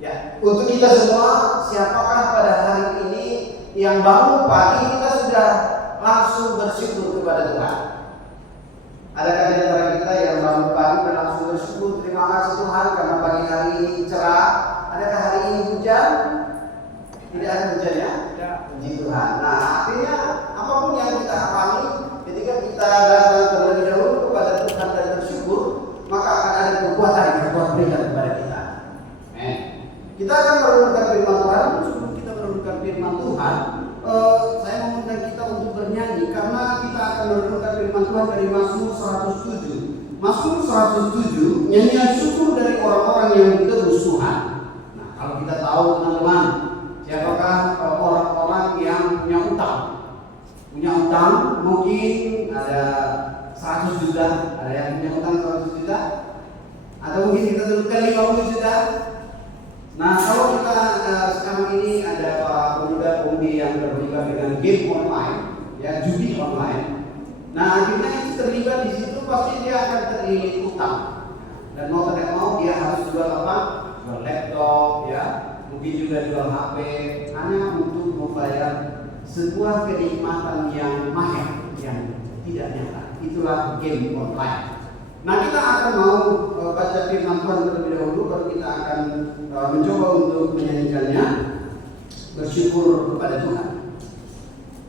Ya, untuk kita semua, siapakah pada hari ini yang bangun pagi kita sudah langsung bersyukur kepada Tuhan? Adakah di antara kita yang bangun pagi dan langsung bersyukur, terima kasih Tuhan karena pagi hari ini cerah? Adakah hari ini hujan? Tidak ada hujan ya? Puji Tuhan. Nah, artinya apapun yang kita alami, ketika kita datang terlebih dahulu kepada Tuhan dan bersyukur, maka akan ada kekuatan yang Tuhan berikan kepada kita. Kita akan merenungkan firman Tuhan. Sebelum kita merenungkan firman Tuhan, saya mengundang kita untuk bernyanyi karena kita akan merenungkan firman Tuhan dari Mazmur 107. Mazmur 107, nyanyian syukur dari orang-orang yang ditebus Tuhan. Nah, kalau kita tahu teman-teman, siapakah orang-orang yang punya utang? Punya utang mungkin ada 100 juta, ada yang punya utang 100 juta, atau mungkin kita tentukan 50 juta. Nah, kalau kita sekarang ini ada pemuda-pemudi yang terlibat dengan game online, ya judi online. Nah, akhirnya itu terlibat di situ pasti dia akan terlilit utang. Dan mau tidak mau dia harus jual apa? Jual laptop, ya, mungkin juga jual HP, hanya untuk membayar sebuah kenikmatan yang mahal, yang tidak nyata. Itulah game online. Nah, kita akan mau baca firman Tuhan terlebih dahulu, baru kita akan mencoba untuk menyanyikannya, bersyukur kepada Tuhan.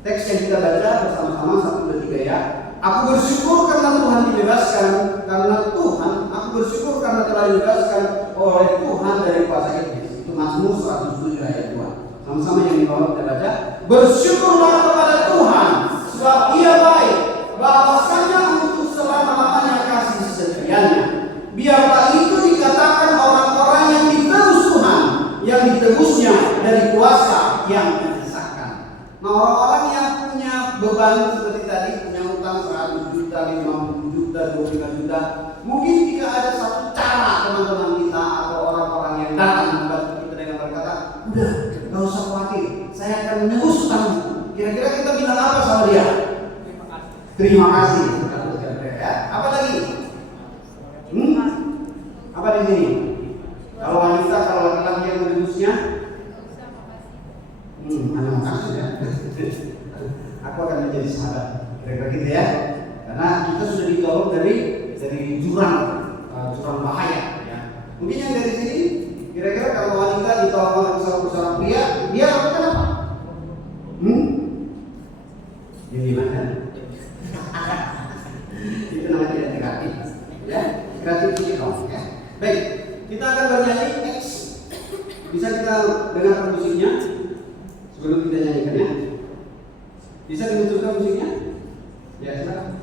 Teks yang kita baca bersama-sama 1, 2, 3 ya. Aku bersyukur karena Tuhan dibebaskan, karena Tuhan, aku bersyukur karena telah dibebaskan oleh Tuhan dari kuasa iblis. Itu Mazmur 107 ayat 2. Sama-sama yang di bawah kita baca. Bersyukurlah kepada Tuhan, sebab Ia baik, balasannya untuk selama-lamanya kasih setianya. Biarlah itu dikatakan orang-orang yang ditebus Tuhan, yang ditebusnya dari kuasa yang menyesatkan. Nah, orang-orang yang punya beban seperti tadi, punya utang 100 juta, 50 juta, 25 juta, mungkin jika ada satu cara teman-teman kita atau orang-orang yang datang membantu kita dengan berkata, udah, gak usah khawatir, saya akan menebus utangmu. Kira-kira kita bilang apa sama dia? Terima kasih. Apa lagi? Apa di sini? Kalau wanita, kalau laki-laki yang menebusnya, anak makasih ya. Aku akan menjadi sahabat. Kira-kira gitu ya. Karena kita sudah ditolong dari jurang bahaya. Ya. Mungkin yang dari sini, kira-kira kalau wanita ditolong oleh seorang pria, dia lakukan apa? Ini gimana? Itu namanya tidak kreatif, ya, kreatif itu ya. Baik, kita akan bernyanyi X. Bisa kita dengar musiknya sebelum kita nyanyikannya? Bisa dimunculkan musiknya? Ya, silakan.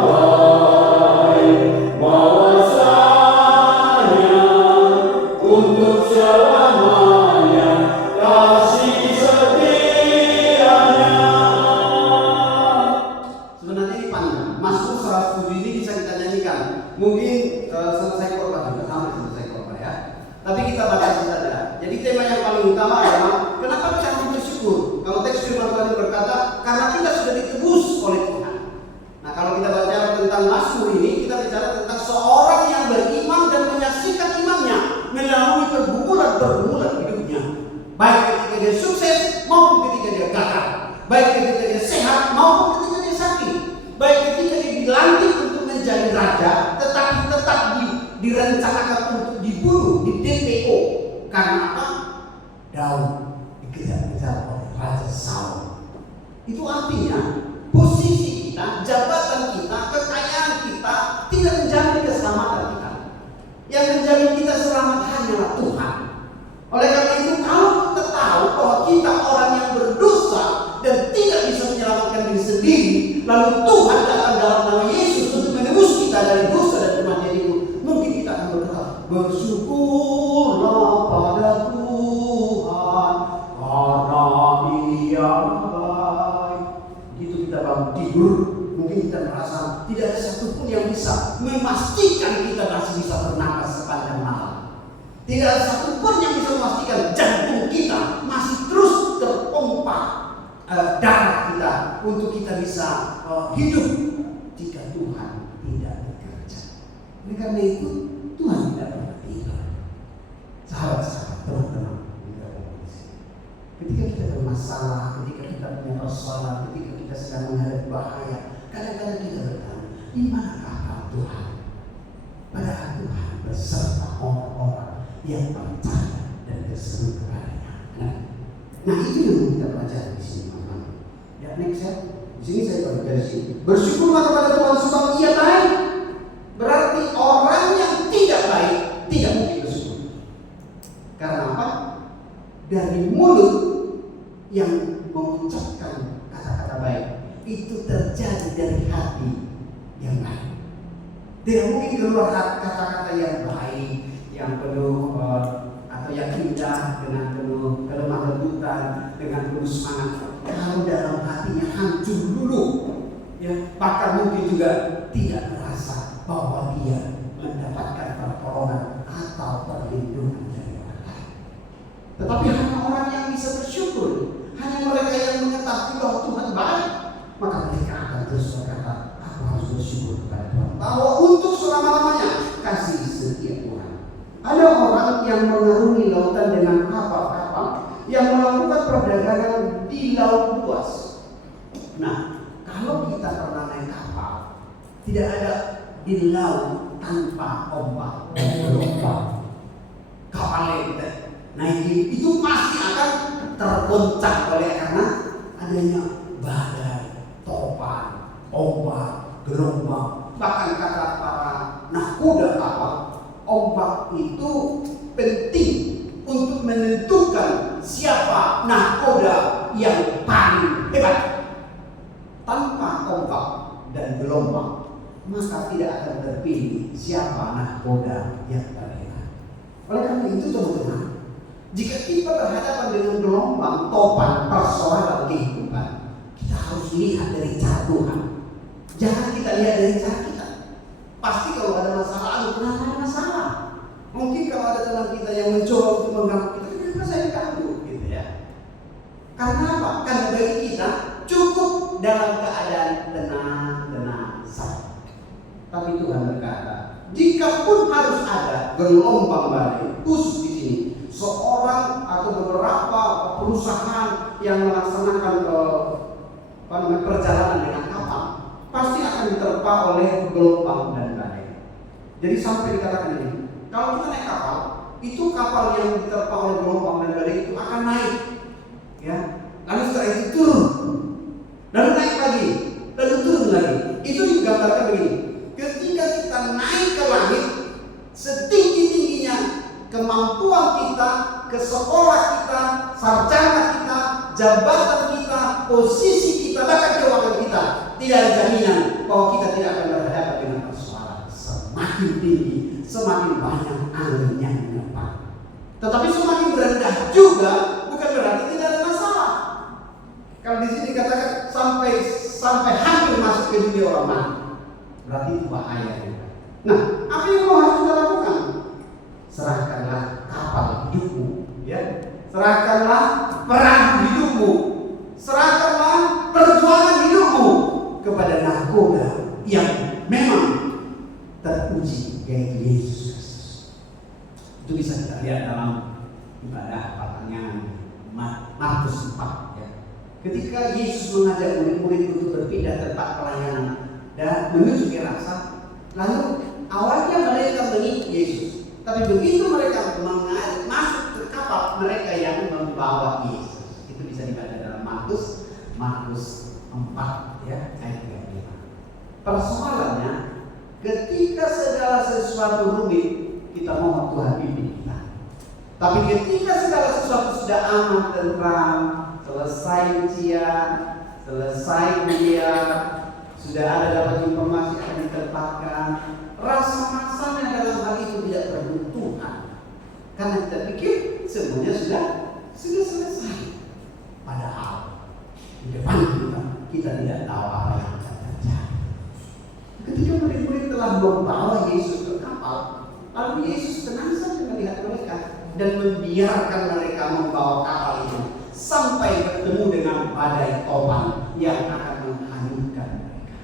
Allah Mazmur 107 ini bisa kita nyanyikan. Mungkin selesai khotbah juga, sampai selesai khotbah ya. Tapi kita baca saja. Jadi tema yang paling utama adalah kenapa kita harus bersyukur. Kalau teks firman Tuhan berkata, karena kita sudah ditebus oleh Tuhan. Nah, kalau kita baca tentang Mazmur ini, kita bicara tentang seorang yang beriman dan menyaksikan imannya melalui pergumulan hidupnya. Baik ketika dia sukses maupun ketika dia gagal. Baik ketika dia sehat maupun ketika dia sakit. Baik ketika dia dilantik untuk menjadi raja, tetapi tetap direncanakan untuk dibunuh, di DPO. Karena apa? Daud dikejar-kejar oleh Raja Saul. Itu artinya posisi kita, jabatan kita, kekayaan kita tidak menjamin keselamatan kita. Yang menjamin kita selamat hanyalah Tuhan. Oleh karena itu, kalau kita tahu bahwa kita orang yang berdosa dan tidak bisa menyelamatkan diri sendiri, lalu Tuhan datang dalam nama Yesus untuk menebus kita dari dosa dan kematian itu, mungkin kita akan berkata, bersyukurlah pada Tuhan karena Dia baik. Begitu kita bangun tidur, mungkin kita merasa tidak ada satupun yang bisa memastikan kita masih bisa bernapas sepanjang malam. Tidak ada satupun yang bisa memastikan jantung kita masih terus terpompa darah kita untuk kita bisa hidup jika Tuhan tidak bekerja. Oleh karena itu Tuhan tidak pernah tidur. Sahabat-sahabat, teman-teman, ketika kita bermasalah, ketika kita punya persoalan, ketika kita sedang menghadapi bahaya, kadang-kadang kita bertanya, di manakah kau Tuhan? Padahal Tuhan beserta orang-orang yang percaya dan berseru kepadanya. Nah itu yang kita pelajari di sini, teman-teman. Ya, next ya. Di sini saya baca dari sini. Bersyukurlah kepada Tuhan sebab Ia baik. Berarti orang yang tidak baik tidak mungkin bersyukur. Karena apa? Dari mulut yang mengucapkan kata-kata baik itu terjadi dari hati yang baik. Tidak mungkin keluar kata-kata yang baik, yang penuh atau yang indah dengan penuh kelemah lembutan, dengan penuh semangat. Kalau dalam hatinya hancur dulu, ya, bahkan mungkin juga tidak merasa bahwa dia mendapatkan pertolongan atau perlindungan dari orang lain. Tetapi hanya orang yang bisa bersyukur, hanya mereka yang mengetahui bahwa Tuhan baik, maka mereka akan terus berkata, aku harus bersyukur kepada Tuhan bahwa untuk selama-lamanya kasih setia Tuhan. Ada orang yang mengarungi lautan dengan kapal-kapal yang melakukan perdagangan di laut luas. Nah, kalau kita pernah naik kapal, tidak ada di laut tanpa ombak dan gelombang. Kapalnya kita naik itu pasti akan tergoncang oleh karena adanya badai, topan, ombak, gelombang. Bahkan kata para nahkoda kapal, ombak itu penting untuk menentukan siapa nahkoda yang paling hebat. Tanpa ombak dan gelombang, maka tidak akan terpilih siapa nahkoda yang terhebat. Oleh karena itu, teman-teman, jika kita berhadapan dengan gelombang, topan, persoalan kehidupan, kita harus lihat dari cara Tuhan. Jangan kita lihat dari cara kita. Pasti kalau ada masalah, kenapa ada masalah? Mungkin kalau ada teman kita yang mencoba untuk mengganggu kita, kenapa saya diganggu? Gitu ya. Karena apa? Karena bagi kita cukup dalam keadaan tenang saja. Tapi Tuhan berkata, jika pun harus ada gelombang badai, khusus di sini, seorang atau beberapa perusahaan yang melaksanakan perjalanan dengan kapal pasti akan diterpa oleh gelombang dan badai. Jadi sampai dikatakan ini, kalau kita naik kapal, itu kapal yang diterpa oleh gelombang dan badai itu akan naik, ya. Lalu setelah itu turun, lalu naik lagi, lalu turun lagi. Itu digambarkan begini: ketika kita naik ke langit, setinggi-tingginya kemampuan kita, ke sekolah kita, sarjana kita, jabatan kita, posisi kita, bahkan keuangan kita, tidak ada jaminan bahwa kita tidak akan berhadapan dengan persoalan. Semakin tinggi, semakin banyak angin yang menerpa. Tetapi semakin rendah juga bukan berarti tidak ada masalah. Kalau di sini dikatakan sampai hampir masuk ke dunia orang mati. Berarti itu bahaya. Nah, apa yang kau harus kita lakukan? Serahkanlah kapal hidupmu, ya. Serahkanlah perang hidupmu. Serahkanlah perjuangan hidupmu kepada nakoda yang memang teruji, yaitu Yesus Kristus. Itu bisa kita lihat dalam ibadah pertanyaan Markus 4, ya. Ketika Yesus mengajak murid-murid untuk berpindah tempat pelayanan dan menuju Gerasa, lalu awalnya mereka mengikuti Yesus, tapi begitu mereka masuk ke kapal, mereka yang membawa Yesus. Itu bisa dibaca dalam Markus 4, ya, ayat 35. Persoalannya, ketika segala sesuatu rumit, kita mohon Tuhan pimpin kita. Tapi ketika segala sesuatu sudah aman, tentram, selesai ujian, selesai kuliah, sudah ada dapat informasi akan ditempatkan, rasa masalahnya dalam hal itu tidak perlu Tuhan, karena kita pikir semuanya sudah selesai. Padahal di depan kita tidak tahu apa yang akan terjadi. Ketika murid-murid telah membawa Yesus ke kapal, lalu Yesus tenang saja melihat mereka dan membiarkan mereka membawa kapal itu sampai bertemu dengan badai topan yang akan menghanyutkan mereka.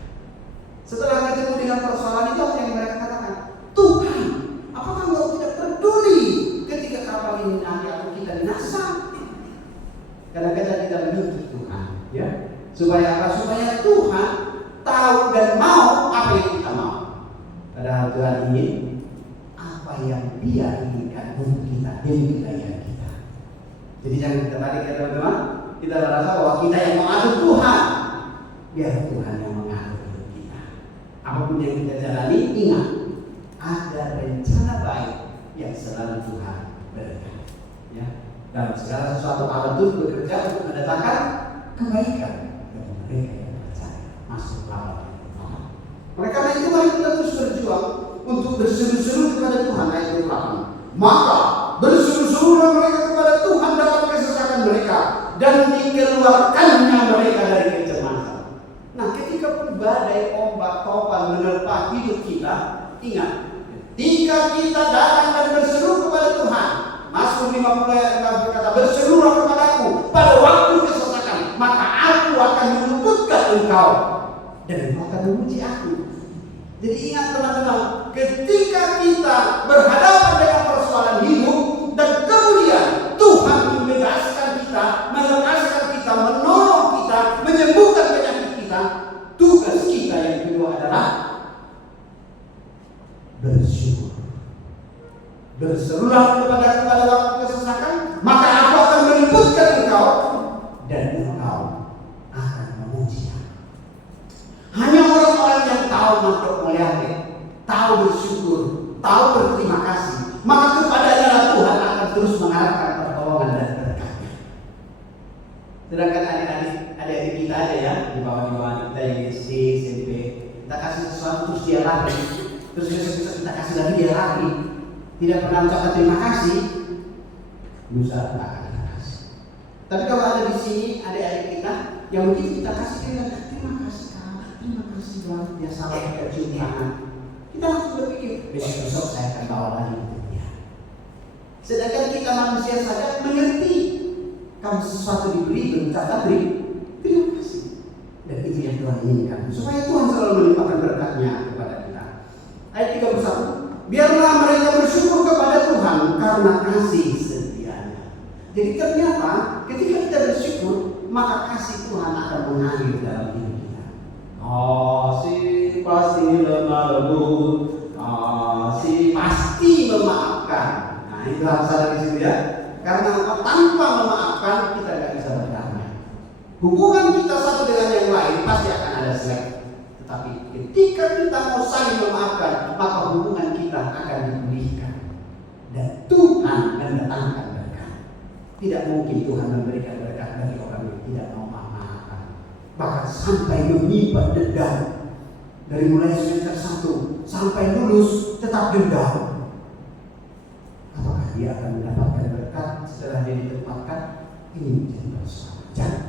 Setelah ketemu dengan persoalan itu, apa yang mereka katakan? Tuhan, apakah Engkau tidak peduli ketika kapal ini nanti atau kita binasa? Kadang-kadang kita menuntut Tuhan, ya, supaya apa? Supaya Tuhan tahu dan mau apa yang kita mau. Padahal Tuhan ingin apa yang Dia inginkan untuk kita demi kebaikan kita. Jadi jangan kita balik ya teman-teman. Kita merasa bahwa kita yang mengatur Tuhan. Biar Tuhan yang mengatur hidup kita. Apapun yang kita jalani, ingat ada rencana baik yang selalu Tuhan berikan. Ya. Dalam segala sesuatu Allah itu bekerja untuk mendatangkan kebaikan bagi mereka yang percaya. Masuk lama. Oleh karena itu mari kita terus berjuang untuk berseru-seru kepada Tuhan. Ayat 28. Maka berseru-serulah mereka kepada Tuhan dalam kesesakan mereka dan dikeluarkannya mereka dari kecemasan. Nah, ketika badai ombak topan menerpa hidup kita, ingat, ketika kita datang dan berseru kepada Tuhan, Mazmur 50 ayat 6 berkata, berserulah kepadaku pada waktu kesesakan, maka aku akan meluputkan engkau dan engkau akan memuji aku. Jadi ingat teman-teman, ketika kita berhadapan dengan persoalan hidup dan kemudian Tuhan membebaskan kita, melepaskan kita, menolong kita, menyembuhkan penyakit kita, tugas kita yang kedua adalah bersyukur. Berserulah kepada waktu kesesakan, maka aku akan meluputkan engkau dan engkau akan memuji aku. Hanya orang-orang yang tahu makhluk mulia, tahu bersyukur, tahu berterima kasih, maka kepadanya Tuhan akan terus mengharapkan pertolongan dan berkatnya. Sedangkan adik-adik kita ada ya di bawah kita yang SD, SMP, kita kasih sesuatu terus dia lari, terus besok kita kasih lagi dia lari, tidak pernah ucapkan terima kasih, lusa tak akan kita kasih. Tapi kalau ada di sini adik-adik kita yang mungkin kita kasih dia terima kasih. Terima kasih Tuhan, dia salah kita cium tangan. Kita langsung berpikir, besok saya akan bawa lagi hidupnya. Sedangkan kita manusia saja mengerti, kalau sesuatu diberi, berucapkan terima kasih. Dan itu yang Tuhan inginkan, supaya Tuhan selalu melimpahkan berkatnya kepada kita. Ayat 31, biarlah mereka bersyukur kepada Tuhan karena kasih setianya. Jadi ternyata ketika kita bersyukur, maka kasih Tuhan akan mengalir dalam hidup. Kasih pasti lemah lembut, kasih pasti memaafkan. Nah itu harus ada di situ ya. Karena tanpa memaafkan kita tidak bisa berdamai. Hubungan kita satu dengan yang lain pasti akan ada selek. Tetapi ketika kita mau saling memaafkan, maka hubungan kita akan dipulihkan dan Tuhan mendatangkan berkat. Tidak mungkin Tuhan memberikan berkat bagi orang yang tidak mau memaafkan. Bahkan sampai menyimpan dendam. Dari mulai semester 1 sampai lulus tetap dendam. Apakah dia akan mendapatkan berkat setelah dia ditempatkan? Ini menjadi persoalan. Jangan.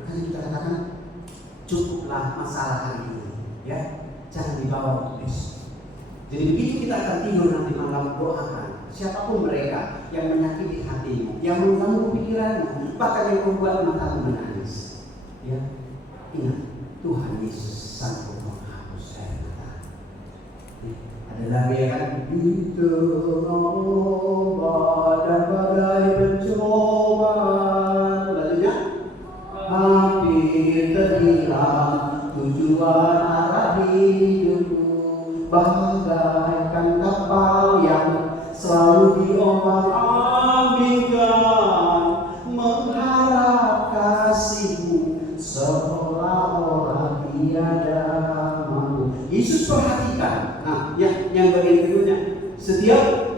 Makanya kita katakan cukuplah masalah hari ini, ya. Jangan dibawa untuk besok. Jadi begitu kita akan tidur nanti malam, doakan siapapun mereka yang menyakiti hatimu, yang mengganggu pikiranmu, bahkan yang membuat matamu menangis. Ya, ingat Tuhan Yesus sanggup menghapus air mata. Ada lagu ya kan? Di tengah badai pencobaan, lalunya hampir terhilang tujuan arah hidupku, bagaikan kapal yang selalu diombang-ambingkan, mengharap kasih-Mu seolah-olah tiada mampu. Yesus perhatikan. Nah, yang bagian kedua, setiap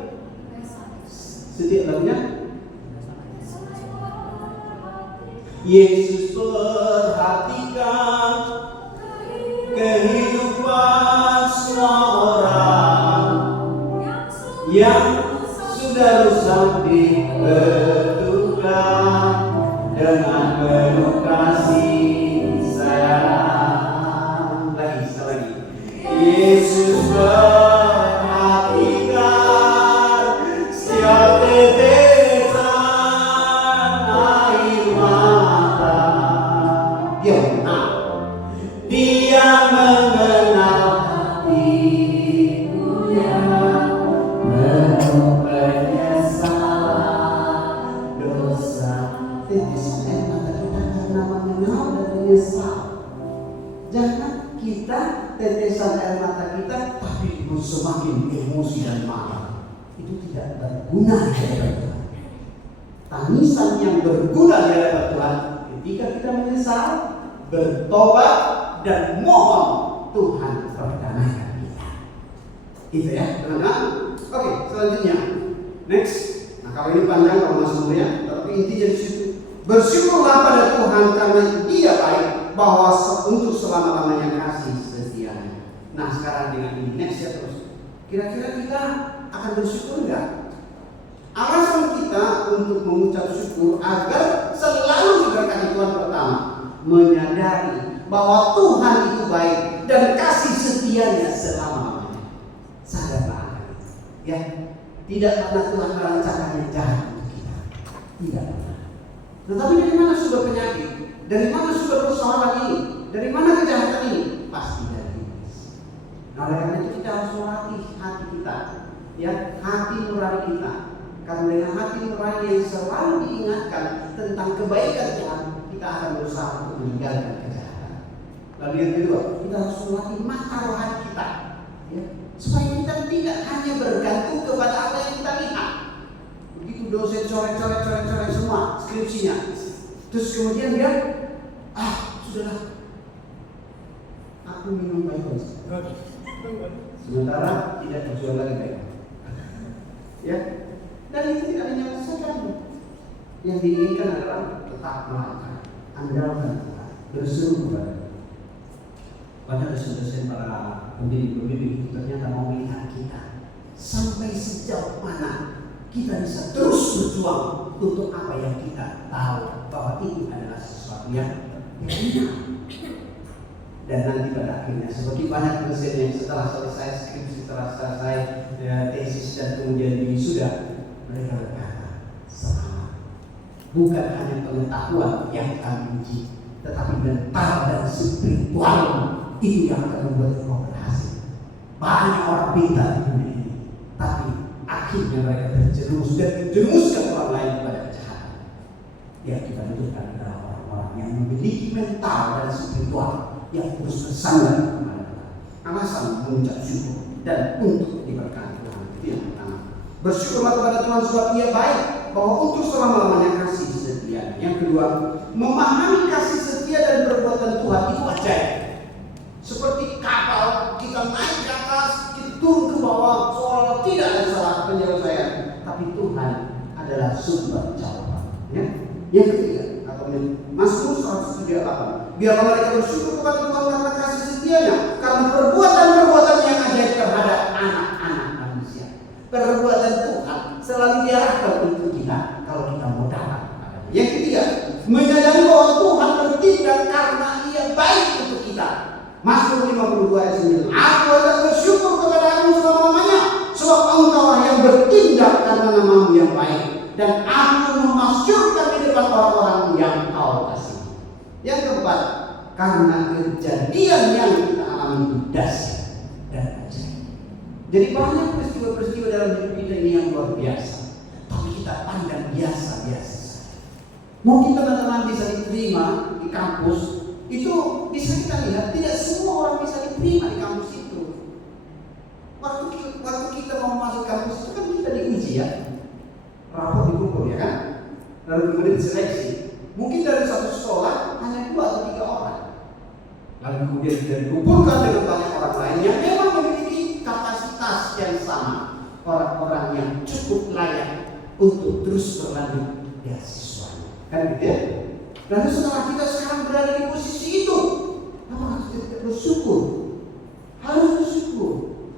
lagunya Yesus perhatikan kehidupan semua orang yang sudah rusak dibetulkan dengan penuh kasih sayang. Sekali lagi. Yesus perhatikan setiap tetesan air mata. Dia mengenal hatiku yang penuh penyesalan dosa. Tetesan air mata kita karena mengenal dan menyesal. Jangan kita tetesan air mata kita tapi semakin emosi dan marah. Itu tidak berguna di hadapan Tuhan. Tangisan yang berguna di hadapan Tuhan ketika kita menyesal, bertobat, dan mohon Tuhan perdamaikan kita. Itu ya, teman-teman. Oke, selanjutnya next. Nah, kalau ini panjang kalau Mazmurnya, tapi intinya di situ. Bersyukurlah pada Tuhan karena Dia baik, bahwa untuk selama-lamanya kasih setianya. Nah, sekarang dengan ini next ya terus. Kira-kira kita akan bersyukur enggak? Alasan kita untuk mengucap syukur agar selalu diberkati Tuhan pertama, menyadari bahwa Tuhan itu baik dan kasih setianya selama-lamanya. Sadarlah ya, tidak pernah Tuhan merancangkan yang jahat untuk kita. Tidak pernah. Tetapi dari mana sumber penyakit? Dari mana sumber persoalan ini? Dari mana kejahatan ini? Pasti dari iblis. Nah, oleh karena itu kita harus melatih hati kita, ya, hati nurani kita. Karena dengan hati nurani yang selalu diingatkan tentang kebaikan Tuhan, kita akan berusaha untuk meninggalkan kejahatan. Lalu yang kedua, kita harus melatih mata rohani kita, ya, supaya kita tidak hanya bergantung kepada apa yang kita lihat. Begitu dosen coret semua skripsinya, terus kemudian dia, sudahlah, aku minum baik-baik. Sementara tidak berjuang lagi baik. Ya, dan itu tidak menyelesaikan. Yang diinginkan adalah tetap melakukan, andalkan Tuhan, berseru kepada. Banyak dosen-dosen para pembimbing ternyata mau melihat kita sampai sejauh mana kita bisa terus berjuang untuk apa yang kita tahu bahwa itu adalah sesuatu yang benar. Dan nanti pada akhirnya seperti banyak dosen yang setelah selesai skripsi, setelah selesai tesis dan kemudian wisuda, mereka berkata, selamat. Bukan hanya pengetahuan yang kami uji, tetapi mental dan spiritual itu yang akan membuat kau berhasil. Banyak orang pintar di dunia ini, tapi akhirnya mereka terjerumus dan menjerumuskan orang lain kepada kejahatan. Yang kita butuhkan adalah orang-orang yang memiliki mental dan spiritual yang terus bersandar kepada Tuhan. Alasan mengucap syukur dan untuk diberkati Tuhan itu yang pertama. Bersyukurlah kepada Tuhan sebab Ia baik, bahwa untuk selama-lamanya kasih setia. Yang kedua, memahami kasih setia dan perbuatan Tuhan itu ajaib. Seperti kapal, kita naik ke atas, kita turun ke bawah, seolah tidak ada salah penyelesaian. Tapi Tuhan adalah sumber jawaban. Ya? Yang ketiga, atau Mazmur 178. Biarlah mereka bersyukur kepada Tuhan karena kasih setianya, karena perbuatan-perbuatan yang ajaib terhadap anak-anak manusia. Perbuatan Tuhan selalu diarahkan untuk kita kalau kita mau datang. Yang ketiga, menyadari bahwa Tuhan bertindak karena Ia baik untuk kita. Mazmur 52 ayat 9. Aku Jadi banyak peristiwa-peristiwa dalam hidup kita ini yang luar biasa, tapi kita pandang biasa-biasa. Mungkin teman-teman bisa diterima di kampus, itu bisa kita lihat tidak semua orang bisa diterima di kampus itu. Waktu kita mau masuk kampus itu kan kita diuji ya, rapor dikumpul ya kan, lalu kemudian diseleksi. Mungkin dari satu sekolah hanya 2 atau 3 orang, lalu kemudian kita dikumpulkan dengan banyak orang lain yang memang memiliki kapasitas yang sama, orang-orang yang cukup layak untuk terus berlanjut beasiswanya, kan gitu ya. Lalu setelah kita sekarang berada di posisi itu, apakah kita bersyukur? Harus bersyukur.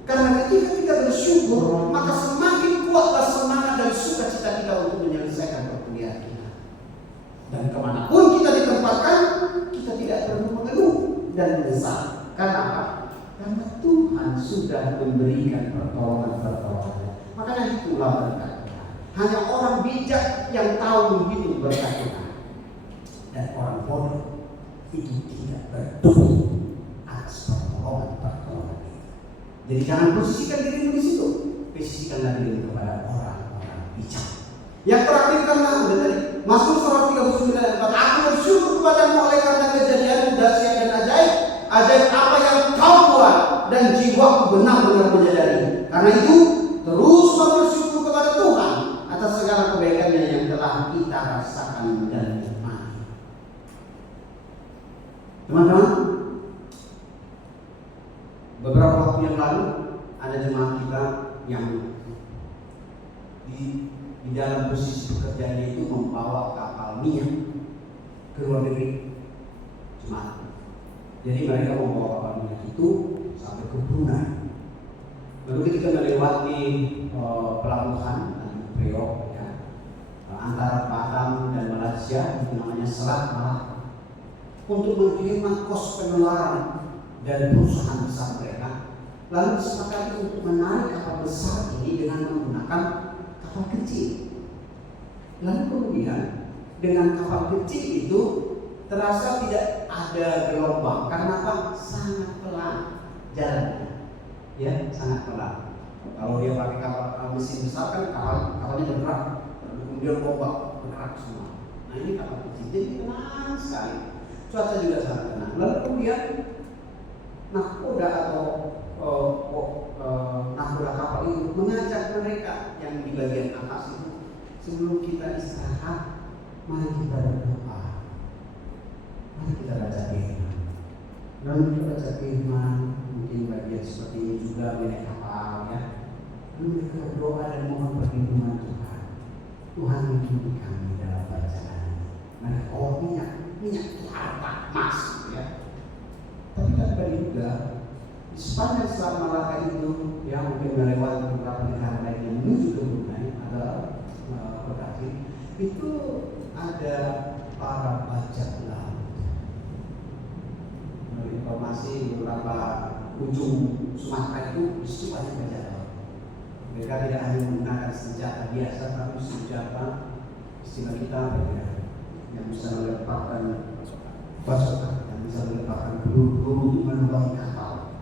Karena ketika kita bersyukur, maka semakin kuatlah semangat dan sukacita kita untuk menyelesaikan perkuliahan kita. Dan kemanapun kita ditempatkan, kita tidak perlu mengeluh dan menyesal. Karena apa? Karena Tuhan sudah memberikan pertolongan-pertolongan. Makanya itulah berkat Tuhan. Hanya orang bijak yang tahu menghitung berkat Tuhan. Dan orang bodoh itu tidak peduli atas pertolongan-pertolongan itu. Jadi jangan posisikan dirimu di situ. Posisikanlah dirimu kepada orang-orang bijak. Yang terakhir karena udah tadi Mazmur 139 ayat 4, aku bersyukur kepadamu oleh karena kejadian dahsyat dan ajaib. Ajaib apa yang kau buat dan jiwaku benar-benar menyadari. Karena itu teruslah bersyukur kepada Tuhan atas segala kebaikannya yang telah kita rasakan dan nikmati. Teman-teman, beberapa waktu yang lalu ada jemaat kita yang di dalam posisi pekerjaannya itu membawa kapal minyak ke luar negeri. Jemaat. Jadi mereka membawa kapal minyak itu sampai ke Brunei. Lalu ketika melewati pelabuhan Priok ya, antara Batam dan Malaysia, itu namanya Selat Malaka, untuk menghemat kos pengeluaran dari perusahaan besar mereka, lalu disepakati untuk menarik kapal besar ini dengan menggunakan kapal kecil. Lalu kemudian dengan kapal kecil itu terasa tidak ada gelombang. Karena apa? Sangat pelan jalannya, ya sangat pelan. Kalau dia pakai kapal mesin besar kan kapalnya bergerak, kemudian ombak bergerak semua. Nah ini kapal kecil jadi tenang sekali. Cuaca juga sangat tenang. Lalu kemudian nahkoda atau nahkoda kapal itu mengajak mereka yang di bagian atas itu, sebelum kita istirahat, mari kita berdoa, mari kita baca firman. Lalu kita baca firman, mungkin bagian seperti ini juga milik kapal ya. Lalu mereka berdoa dan mohon perlindungan Tuhan. Tuhan lindungi kami dalam perjalanan ini. Mereka minyak itu harta emas ya. Tapi tanpa juga di sepanjang Selat Malaka itu yang mungkin melewati beberapa negara lain yang menuju ke Brunei adalah berakhir itu ada para bajak laut. Menurut informasi beberapa ujung Sumatera itu disitu banyak bajak laut. Mereka tidak hanya menggunakan senjata biasa, tapi senjata istilah kita yang bisa melepaskan pasukan, yang bisa melepaskan peluru menebangi kapal.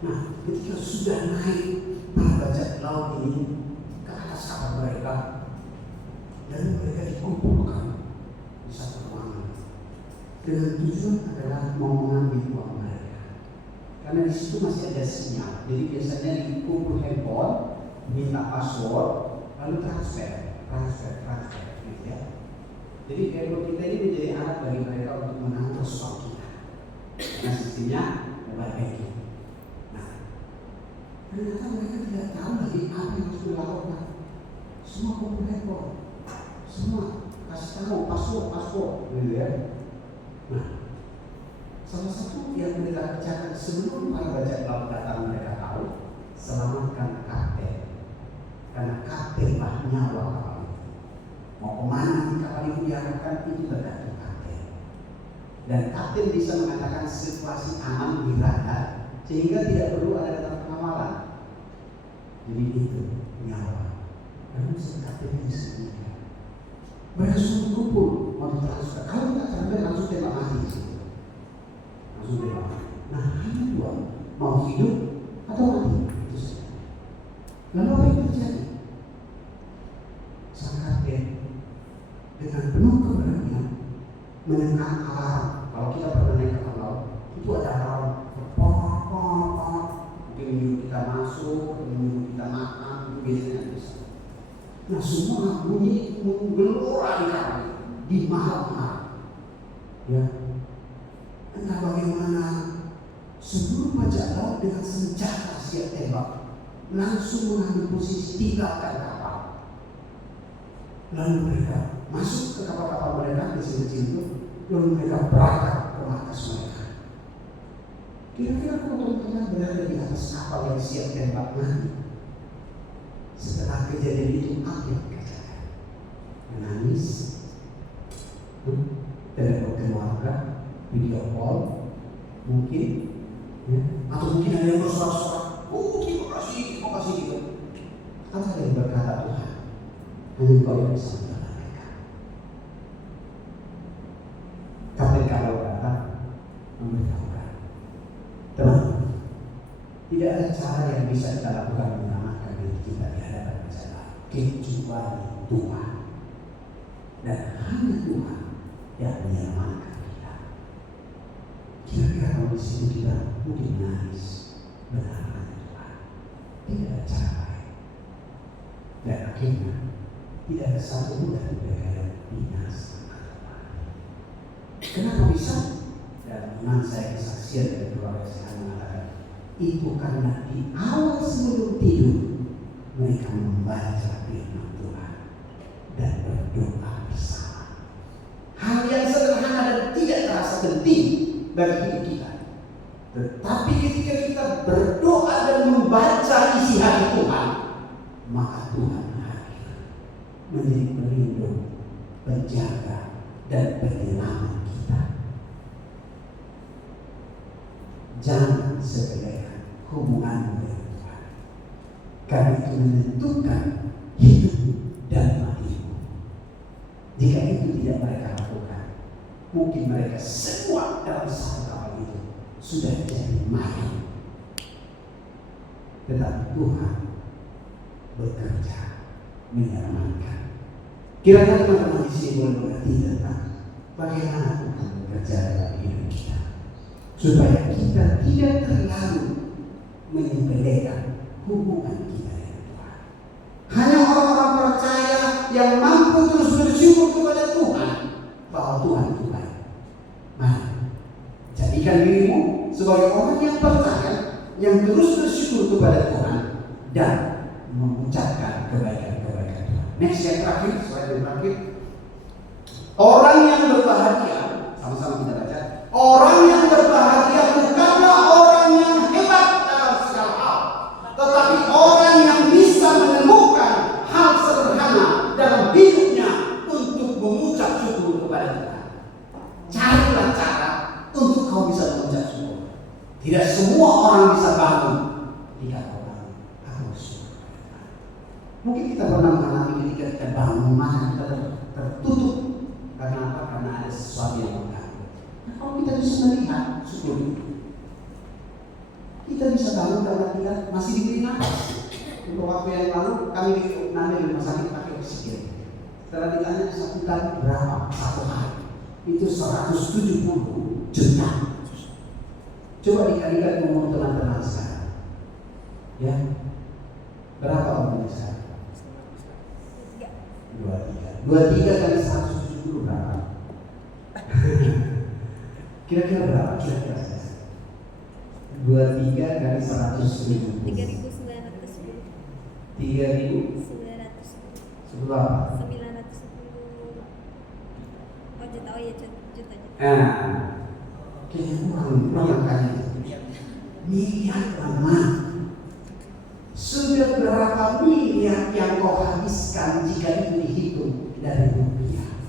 Nah, ketika sudah naik para bajak laut ini ke atas kapal mereka, dan mereka dikumpulkan di satu ruangan dengan tujuan adalah mau mengambil uang mereka. Karena di situ masih ada sinyal, jadi biasanya dikumpul handphone, minta password, lalu transfer, gitu ya. Jadi handphone kita ini menjadi alat bagi mereka untuk menangkap uang kita. Karena sistemnya mobile banking. Nah, ternyata mereka tidak tahu lagi apa yang harus dilakukan. Semua kumpul handphone, semua kasih tahu password, gitu ya. Nah, salah satu yang mereka kerjakan sebelum para bajak laut datang, mereka tahu selamatkan kapten, karena kaptenlah nyawa kapal itu. Mau kemana di kapal itu diarahkan itu tergantung kapten. Dan kapten bisa mengatakan situasi aman di radar sehingga tidak perlu ada dalam pengawalan. Jadi itu nyawa. Lalu kapten itu sendiri. Mereka sudah kumpul mau transfer. Kalau tidak transfer langsung tembak mati di situ. Langsung tembak mati. Nah hanya dua, mau hidup atau mati itu saja. Lalu apa yang terjadi? Sang kapten dengan penuh keberanian menekan alarm. Kalau kita pernah naik kapal laut, itu ada alarm. Mungkin menyuruh kita masuk, menyuruh kita makan, itu biasanya bisa. Nah, semua bunyi menggelora di kami di malam-malam. Ya, entah bagaimana seluruh bajak laut dengan senjata siap tembak langsung mengambil posisi tinggalkan kapal. Lalu mereka masuk ke kapal-kapal mereka kecil-kecil itu, lalu mereka berangkat ke markas mereka. Kira-kira kalau teman-teman berada di atas kapal yang siap tembak nanti, setelah kejadian itu apa yang kejadian? Menangis, telepon keluarga, video call, mungkin, ya, atau mungkin ada yang bersorak-sorak, terima kasih gitu. Kan ada yang berkata Tuhan, hanya Engkau yang bisa menyelamatkan. Tapi kalau kata memberitahukan, teman, tidak ada cara yang bisa kita lakukan menyelamatkan diri kita di hadapan masalah kecuali Tuhan, dan hanya Tuhan yang menyelamatkan kita. Kira-kira kalau di sini kita mungkin menangis, benar hanya Tuhan, tidak ada cara lain, dan akhirnya tidak ada satu pun dari mereka yang binasa atau mati. Kenapa bisa? Dan memang saya kesaksian dari keluarga saya mengatakan itu karena di awal sebelum tidur mereka membaca firman Tuhan dan berdoa bersama. Hal yang sederhana dan tidak terasa penting bagi hidup kita, tetapi ketika kita berdoa dan membaca isi hati Tuhan, maka Tuhan hadir menjadi pelindung, penjaga, dan penyelamat kita. Jangan sepelekan hubungan dengan Tuhan, karena itu menentukan hidup dan matimu. Jika itu tidak mereka lakukan, mungkin mereka semua dalam satu kapal itu sudah jadi mayat. Tetapi Tuhan bekerja menyelamatkan. Kira-kira teman-teman di sini boleh mengerti tentang bagaimana Tuhan bekerja dalam hidup kita, supaya kita tidak terlalu menyepelekan hubungan kita dengan Tuhan. Hanya orang-orang percaya yang mampu terus bersyukur kepada Tuhan bahwa Tuhan itu baik. Mari jadikan dirimu sebagai orang yang percaya, yang terus bersyukur kepada Tuhan dan mengucapkan kebaikan-kebaikan Tuhan. Next, yang terakhir, slide yang terakhir. Orang yang berbahagia, sama-sama kita baca. Orang yang berbahagia bukanlah orang yang hebat dalam segala hal, tetapi orang yang bisa menemukan hal sederhana dalam hidupnya untuk mengucap syukur kepada Tuhan. Carilah cara untuk kau bisa mengucap syukur. Tidak semua orang bisa bangun jika kau bangun atau bersyukur. Mungkin kita pernah mengalami ketika kita bangun mata kita tertutup. Karena apa? Karena ada sesuatu yang mengganggu. Nah, kalau kita bisa melihat syukur, kita bisa bangun karena kita masih diberi nafas. Untuk waktu yang lalu kami di rumah sakit pakai oksigen. Setelah ditanya satu kali berapa satu hari, itu 170 juta. Coba dikalikan umur teman-teman sekarang, ya, berapa umurnya sekarang? 23 kali 170 berapa? Kira-kira berapa? Kira-kira 23 kali 170. 3.910. 3.910 apa? 910. Oh juta, oh ya juta. Kayaknya kurang kali miliar teman. Sudah berapa miliar yang kau habiskan jika itu dihitung dari rupiah?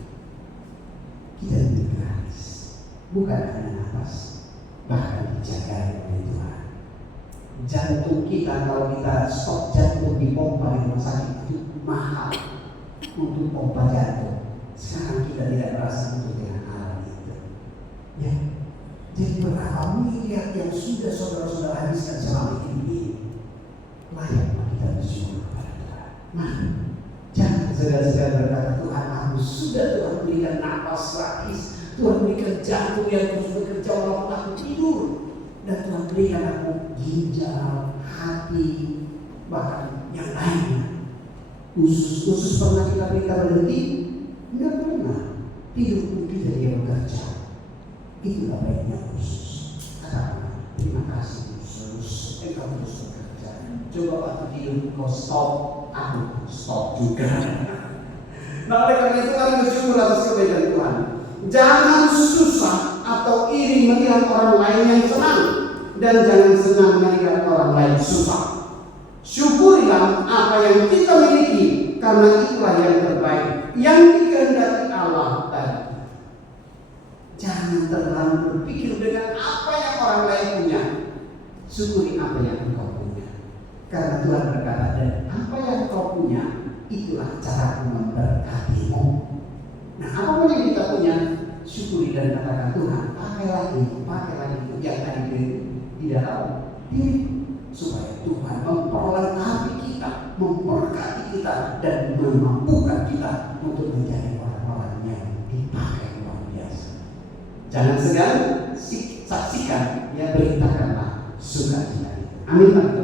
Kita lebih gratis, bukan hanya nafas, bahkan dijaga oleh Tuhan. Jantung kita, kalau kita stop jantung di pompa di rumah sakit itu mahal untuk pompa jantung. Sekarang kita tidak merasa untuk dengan hal itu. Ya, jadi berapa miliar yang sudah saudara-saudara habiskan selama ini layak kita bersyukur Nah, jangan segan-segan berkata, Tuhan aku sudah, Tuhan berikan nafas lagi, Tuhan berikan jantung yang terus bekerja walaupun aku tidur, dan Tuhan berikan aku ginjal, hati, bahkan yang lainnya. Usus pernah kita berikan berhenti? Tidak pernah. Tidur pun kita dia bekerja. Itulah baiknya usus. Katakan, terima kasih usus, engkau terus bekerja. Coba waktu tidur kau stop, aku stop juga. Nah, oleh karena itu kami bersyukur atas kebaikan Tuhan. Jangan susah atau iri melihat orang lain yang senang, dan jangan senang melihat orang lain susah. Syukurilah apa yang kita miliki, karena itulah yang terbaik yang dikehendaki Allah tadi. Jangan terlalu berpikir dengan apa yang orang lain punya. Syukuri apa yang engkau punya, karena Tuhan berkata, dan apa yang engkau punya itulah cara memberkatimu. Nah, apapun yang kita punya, syukuri dan katakan, Tuhan, pakai lagi itu yang tadi di dalam diri, supaya Tuhan memperlengkapi kita, memberkati kita, dan memampukan kita untuk menjadi orang-orang yang dipakai luar biasa. Jangan segan, saksikan, ya, beritakanlah sukacita. Amin.